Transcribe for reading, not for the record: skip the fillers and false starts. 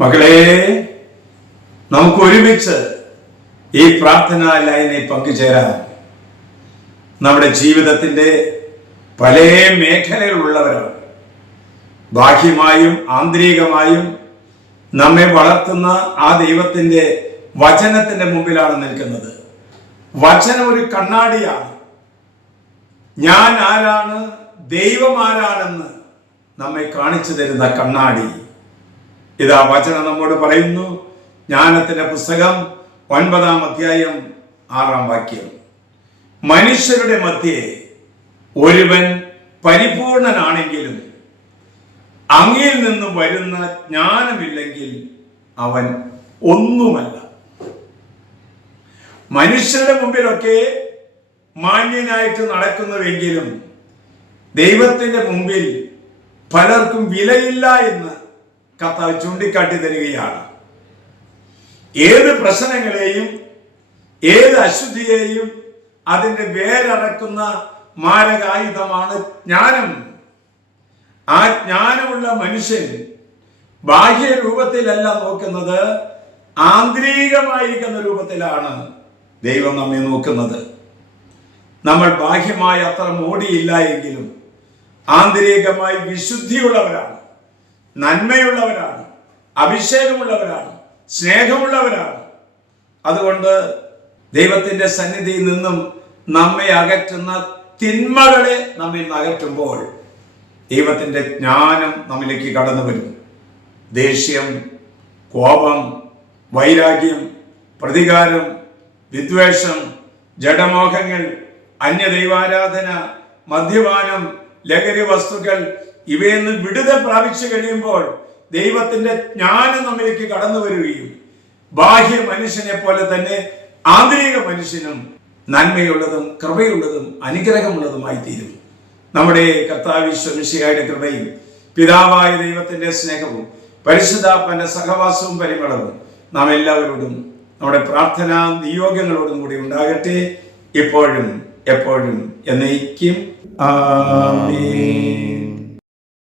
മക്കളെ, നമുക്ക് ഒരുമിച്ച് ഈ പ്രാർത്ഥനാ ലൈനിൽ പങ്കുചേരാം. നമ്മുടെ ജീവിതത്തിന്റെ പല മേഖലകളുള്ളവരാണ്. ബാഹ്യമായും ആന്തരികമായും നമ്മെ വളർത്തുന്ന ആ ദൈവത്തിന്റെ വചനത്തിന്റെ മുമ്പിലാണ് നിൽക്കുന്നത്. വചനം ഒരു കണ്ണാടിയാണ്. ഞാൻ ആരാണ്, ദൈവം ആരാണെന്ന് നമ്മെ കാണിച്ചു തരുന്ന കണ്ണാടി. ഇതാ വചനം നമ്മോട് പറയുന്നു. ജ്ഞാനത്തിന്റെ പുസ്തകം 9-ാം അധ്യായം 6-ാം വാക്യം. മനുഷ്യരുടെ മധ്യേ ഒരുവൻ പരിപൂർണനാണെങ്കിലും അങ്ങിൽ നിന്ന് വരുന്ന ജ്ഞാനമില്ലെങ്കിൽ അവൻ ഒന്നുമല്ല. മനുഷ്യരുടെ മുമ്പിലൊക്കെ മാന്യനായിട്ട് നടക്കുന്നുവെങ്കിലും ദൈവത്തിന്റെ മുമ്പിൽ പലർക്കും വിലയില്ല എന്ന് കർത്താവ് ചൂണ്ടിക്കാട്ടി തരികയാണ്. ഏത് പ്രശ്നങ്ങളെയും ഏത് അശുദ്ധിയെയും അതിന്റെ വേരറക്കുന്ന മാരകായുധമാണ് ജ്ഞാനം. ആ ജ്ഞാനമുള്ള മനുഷ്യൻ ബാഹ്യ രൂപത്തിലല്ല നോക്കുന്നത്, ആന്തരികമായിരിക്കുന്ന രൂപത്തിലാണ് ദൈവം നമ്മെ നോക്കുന്നത്. നമ്മൾ ബാഹ്യമായി അത്ര മോടിയില്ല എങ്കിലും ആന്തരികമായി വിശുദ്ധിയുള്ളവരാണ്, നന്മയുള്ളവരാണ്, അഭിഷേകമുള്ളവരാണ്, സ്നേഹമുള്ളവരാണ്. അതുകൊണ്ട് ദൈവത്തിന്റെ സന്നിധിയിൽ നിന്നും നമ്മെ അകറ്റുന്ന തിന്മകളെ നമ്മിൽ നിന്ന് അകറ്റുമ്പോൾ ദൈവത്തിന്റെ ജ്ഞാനം നമ്മിലേക്ക് കടന്നു വരും. ദേഷ്യം, കോപം, വൈരാഗ്യം, പ്രതികാരം, വിദ്വേഷം, ജഡമോഹങ്ങൾ, അന്യദൈവാരാധന, മദ്യപാനം, ലഹരി വസ്തുക്കൾ ഇവയിൽ നിന്ന് വിടുതൽ പ്രാപിച്ചു കഴിയുമ്പോൾ ദൈവത്തിന്റെ ജ്ഞാനം നമ്മിലേക്ക് കടന്നു വരികയും ബാഹ്യ മനുഷ്യനെ പോലെ തന്നെ ആന്തരിക മനുഷ്യനും നന്മയുള്ളതും കൃപയുള്ളതും അനുഗ്രഹമുള്ളതുമായി തീരും. നമ്മുടെ കർത്താവ് ഈശോ മിശിഹായുടെ കൃപയും പിതാവായ ദൈവത്തിന്റെ സ്നേഹവും പരിശുദ്ധാത്മാവിന്റെ സഹവാസവും പരിമളവും നാം എല്ലാവരോടും നമ്മുടെ പ്രാർത്ഥനാ നിയോഗങ്ങളോടും കൂടി ഉണ്ടാകട്ടെ, ഇപ്പോഴും എപ്പോഴും എന്നേക്കും. ആമേൻ.